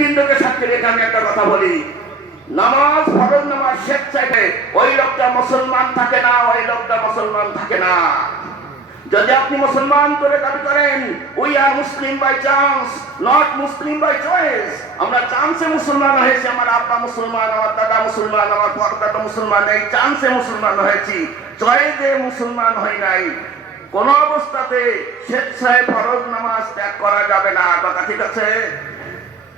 বিন্দুকে সাক্ষী রেখে আমি একটা কথা বলি। নামাজ ফরজ নামাজ স্বেচ্ছায় ওই লোকটা মুসলমান থাকে না, ওই লোকটা মুসলমান থাকে না। যদি আপনি মুসলমান করে দাবি করেন we are Muslim by chance not Muslim by choice আমরা চান্সে মুসলমান হয়েছি, আমার আব্বা মুসলমান, আমার দাদা মুসলমান, আমার পরদাদা মুসলমান, এই চান্সে মুসলমান হয়েছি। চয়েসে মুসলমান হই নাই। কোন অবস্থাতে স্বেচ্ছায় ফরজ নামাজ ত্যাগ করা যাবে না। কথা ঠিক আছে?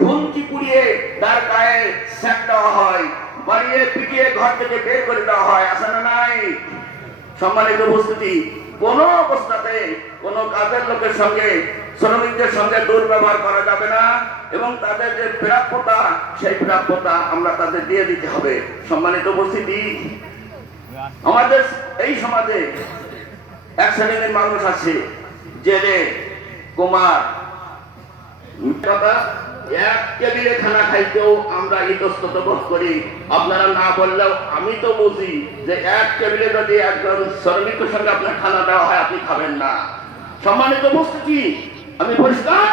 ঘুমকি পুড়িয়ে তার গায়ে স্যাক দেওয়া হয়, বাড়িয়ে পিটিয়ে ঘর থেকে বের করে দেওয়া হয় আসে না নাই? সম্মানিত উপস্থিতি, কোন অবস্থাতে কোন কাজের লোকের সঙ্গে, শ্রমিকদের সঙ্গে দুর্ব্যবহার করা যাবে না এবং তাদের যে প্রাপ্যতা, সেই প্রাপ্যতা আমরা তাদের দিয়ে দিতে হবে। সম্মানিত উপস্থিতি, আমাদের এই সমাজে এক শ্রেণির মানুষ আছে, জেলে, কুমার কথা এক টেবিলে খানা খাইতেও আমরা বোধ করি। আপনারা না বললেও আমি তো বুঝি যে এক টেবিলে যদি একজন শ্রমিকের সঙ্গে আপনার খানা দেওয়া হয়, আপনি খাবেন না। সম্মানিত উপস্থিতি, আমি পরিষ্কার